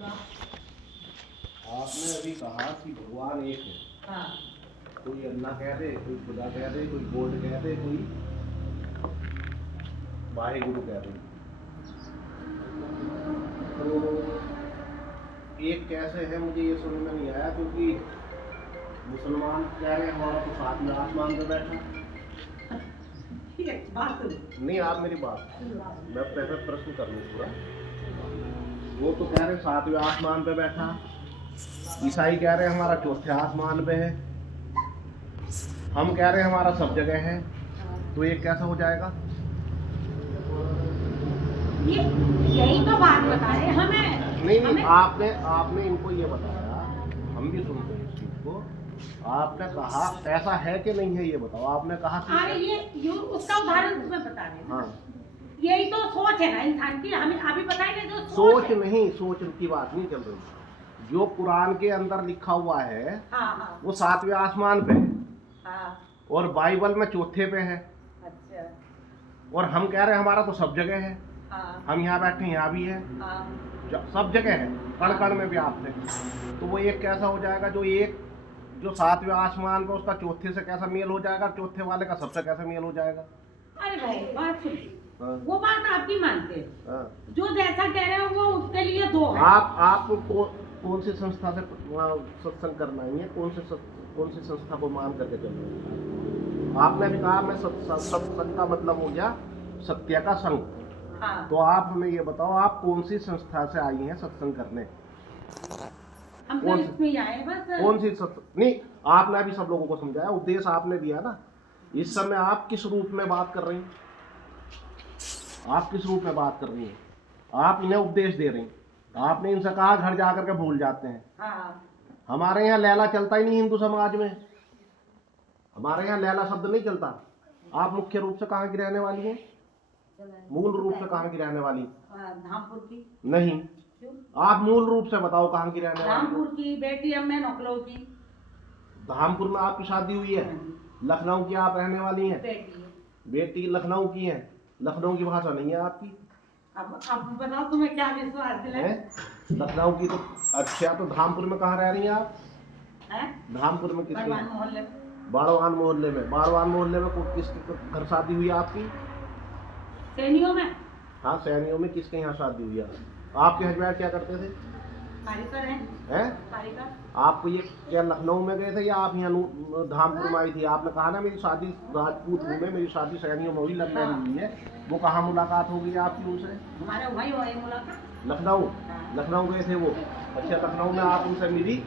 आपने अभी कहा कि भगवान एक है। हाँ। कोई अल्लाह कह दे, कोई खुदा कह दे, कोई गॉड कह दे, कोई वाहेगुरु कह दे। तो एक कैसे है मुझे ये समझ में नहीं आया, क्योंकि मुसलमान कह रहे हैं हमारा तो साथ में आसमान पे बैठा। बात नहीं, आप मेरी बात, मैं पहले प्रश्न कर लूँ पूरा। वो तो कह रहे हैं सातवें आसमान पे बैठा, ईसाई कह रहे हैं हमारा चौथे आसमान पे है, हम कह रहे हैं हमारा सब जगह है। तो ये कैसा हो जाएगा? यही तो बात बता रहे हमें। नहीं, आपने इनको ये बताया, हम भी सुनते हैं इस चीज को। आपने कहा ऐसा है कि नहीं है, ये बताओ। आपने कहा अरे ये उसका उदाहरण में बता रहे हैं। हाँ, यही तो सोच है ना इंसान की। हमें अभी बताएंगे जो सोच नहीं, सोच की बात नहीं चल रही। जो कुरान के अंदर लिखा हुआ है, हाँ। वो सातवें आसमान पे है। हाँ। और बाइबल में चौथे पे है। अच्छा। और हम कह रहे हैं हमारा तो सब जगह है। हाँ। हम यहाँ बैठे हैं, यहाँ भी है। हाँ। सब जगह है, कण कण में भी आप थे। तो वो एक कैसा हो जाएगा? जो सातवें आसमान पे, उसका चौथे से कैसा मेल हो जाएगा? चौथे वाले का सबसे कैसा मेल हो जाएगा? अरे भाई बात सुन, हाँ। वो बात आपकी मानते हैं। हाँ। जो जैसा कह रहे हो वो उसके लिए दो है। आपको कौन सी संस्था से सत्संग करना है? कौन सी संस्था को मान करके चल रहे हैं? आपने भी कहा मैं सत्संग का मतलब हो गया सत्य का संग। हाँ। तो आप हमें ये बताओ, आप कौन सी संस्था से आई हैं सत्संग करने? हम तो इसमें आए बस। कौन सी नहीं, आपने अभी सब लोगों को समझाया, उद्देश्य आपने दिया ना। इस समय आप किस रूप में बात कर रही हैं? आप किस रूप में बात कर रही हैं? आप इन्हें उपदेश दे रही हैं। आपने इनसे कहा घर जाकर के भूल जाते हैं। हाँ। हमारे यहाँ लैला चलता ही नहीं हिंदू समाज में। हमारे यहाँ लैला शब्द नहीं चलता। आप मुख्य रूप से कहाँ की रहने वाली हैं? मूल रूप से कहाँ की रहने वाली? धामपुर की। नहीं, आप मूल रूप से बताओ कहाँ की रहने वाली? धामपुर की बेटी अम्मे नौकलो की। धामपुर में आपकी शादी हुई है। लखनऊ की आप रहने वाली हैं। बेटी लखनऊ की है। लखनऊ की भाषा नहीं है आपकी। अब बताओ तुम्हें क्या विश्वास दिलाए? लखनऊ की तो अच्छा, तो धामपुर में कहाँ रह रही हैं आप? धामपुर में किसके? बड़वान मोहल्ले। बाड़वान मोहल्ले में। बाड़वान मोहल्ले में किसके घर शादी हुई है आपकी? सैनियों में। हाँ, सैनियों में। किसके यहाँ शादी हुई है? आपके हस्बैंड क्या करते थे? कारीगर हैं। कारीगर। आपको ये क्या लखनऊ में गए थे या आप यहाँ धामपुर में आई थी? आपने कहा ना मेरी शादी राजपूत हूँ मैं, मेरी शादी सैनियों में हुई, लखनऊ हुई है। वो कहाँ मुलाकात हो गई आपकी उनसे? हमारे वही हुई मुलाकात। लखनऊ। लखनऊ गए थे वो। अच्छा, लखनऊ में आप उनसे मिली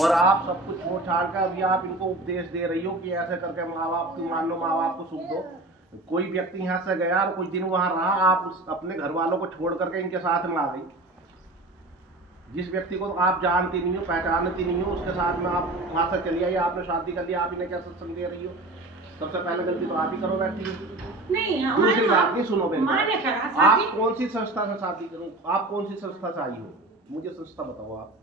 और आप सब कुछ छोड़ छाड़ कर अभी आप इनको उपदेश दे रही हो कि ऐसे करके माँ बाप की मान लो, माँ बाप को सुख दो। कोई व्यक्ति यहाँ से गया और कुछ दिन वहाँ रहा, आप अपने घर वालों को छोड़ करके इनके साथ में आ गई। जिस व्यक्ति को आप जानती नहीं हो, पहचानती नहीं हो, उसके साथ में आप वहाँ से चली आई, आपने शादी कर लिया, आप इन्हें क्या सत्संग दे रही हो? सबसे पहले गलती तो आप ही करो बैठी हो। नहीं, दूसरी बात नहीं, सुनो बेटा, आप शादी। कौन सी संस्था से शादी करूँ? आप कौन सी संस्था से आई हो? मुझे संस्था बताओ आप।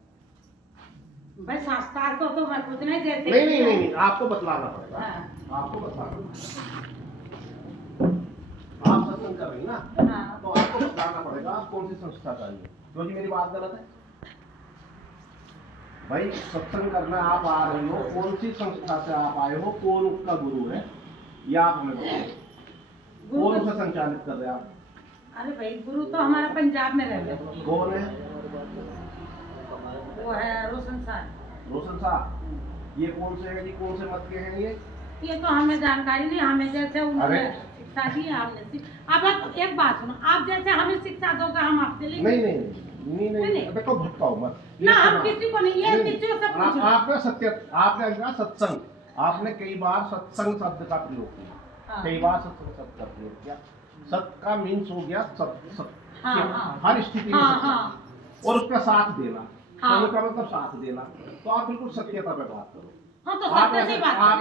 भाई संस्कार तो मैं कुछ नहीं देते। नहीं, आपको बतलाना पड़ेगा। हाँ। आपको बतलाना पड़ेगा। आप सत्संग कर रही ना। हाँ। तो आपको बतलाना पड़ेगा आप कौन सी संस्था से आई हो। क्योंकि मेरी बात गलत है भाई। सत्संग करना आप आ रही हो, कौन सी संस्था से आप आए हो, कौन उसका गुरु है, ये आप हमें बताओ। कौन सा संचालित कर रहे हैं आप? अरे भाई, गुरु तो हमारा पंजाब में रहते हैं। कौन है? वो है रोशन साहब। रोशन साहब। ये कौन से है जी? कौन से मत के हैं ये तो हमें जानकारी नहीं। हमें जैसे उन्होंने शिक्षा दी आपने। अब आप एक बात सुनो, आप जैसे हमें शिक्षा दोगे हम आपसे लेंगे। नहीं, देखो भटकाओ मत ना। हम किसी को नहीं, ये किसी को सब कुछ। आपने सत्संग, आपने कई बार सत्संग शब्द का प्रयोग किया। कई बार सत्संग शब्द का प्रयोग किया। सत्य का मीन्स हो गया सत्य। हर स्थिति में और उसका साथ देना। का मतलब साथ देना। तो आप बिल्कुल सत्यता पे बात करो। हाँ, तो सत्य से बात आप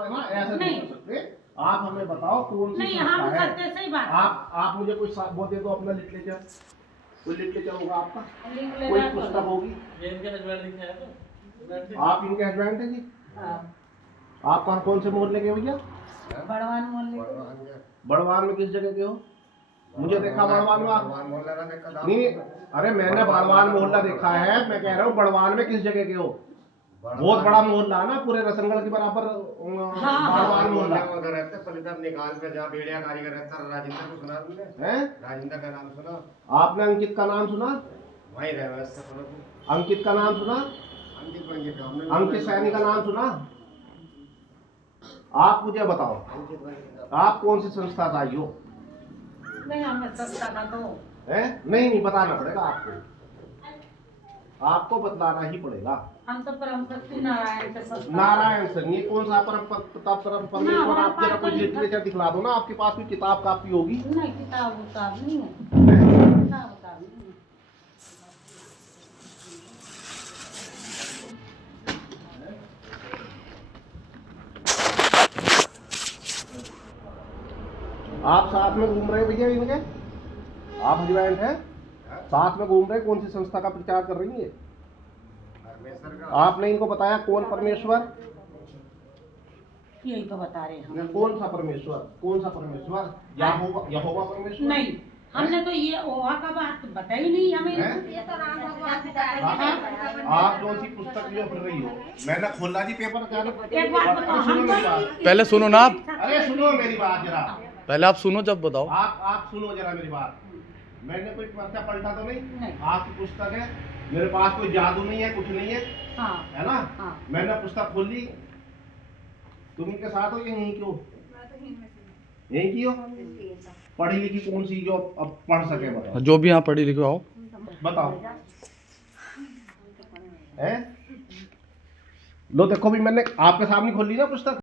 है ना, ऐसे नहीं कर सकते। आप हमें बताओ कौन सी संस्था है। सत्य से ही बात। आप मुझे कोई वो दे दो अपना लिटरेचर। कोई लिटरेचर होगा आपका, कोई पुस्तक होगी। आप इनके हस्बैंड है जी? आप कौन से मोहल्ले के भैया? बड़वान मोहल्ले। बड़वान में किस जगह के हो? मुझे देखा बड़वान में मोहल्ला ना देखा था। नहीं, अरे मैंने बड़वान मोहल्ला देखा है, मैं कह रहा हूँ बड़वान में किस जगह के हो? बहुत बड़ा मोहल्ला है ना, पूरे रसनगढ़ के बराबर बड़वान मोहल्ला उधर रहते पलिता निकाल पे जहाँ भेड़िया कारीगर रहता राजेंद्र को सुना तुमने? है। राजेंद्र का नाम सुना? आपने अंकित का नाम सुना? वहीं रहे वैसे सुना तुम? अंकित का नाम सुना? अंकित सैनी का नाम सुना? आप मुझे बताओ, आप कौन सी संस्था से आई हो? नहीं हमें सस्ता का तो है? नहीं बताना पड़ेगा आपको बतलाना ही पड़ेगा। हम तो परम शक्ति नारायण से सस्ता। नारायण से ये कौन सा परमेश्वर? आप जरा कोई लिटरेचर दिखला दो ना, आपके पास कोई किताब कापी होगी। नहीं किताब उताब नहीं है, किताब उताब नहीं है। आप साथ में घूम रहे भैया इनके? आप हजबैंड हैं, साथ में घूम रहे, कौन सी संस्था का प्रचार कर रही है? परमेश्वर का। आपने इनको बताया कौन परमेश्वर? यही तो बता रहे हैं हम। कौन सा परमेश्वर? कौन सा परमेश्वर? यहोवा परमेश्वर? नहीं हमने तो ये ओहा का बात बताई नहीं हमें। आप कौन सी पुस्तक लिए पढ़ रही हो? मैंने खोला जी पेपर। एक बात बताओ, सुनो हम मेरी बात। पहले सुनो ना आप, अरे सुनो मेरी बात जरा, पहले आप सुनो जब बताओ। आप सुनो जरा मेरी बात। मैंने कोई पर्चा पलटा तो नहीं? नहीं। आपकी पुस्तक है, मेरे पास कोई जादू नहीं है, कुछ नहीं है, हाँ है ना? हाँ। मैंने पुस्तक खोल ली, तुम इनके साथ हो या यहीं क्यों? यहीं की हो? पढ़ी लिखी कौन सी जो अब पढ़ सके बताओ? जो भी यहाँ पढ़ी लिखो आओ। बताओ। हैं? लो देखो भी मैंने आपके सामने खोल ली ना पुस्तक।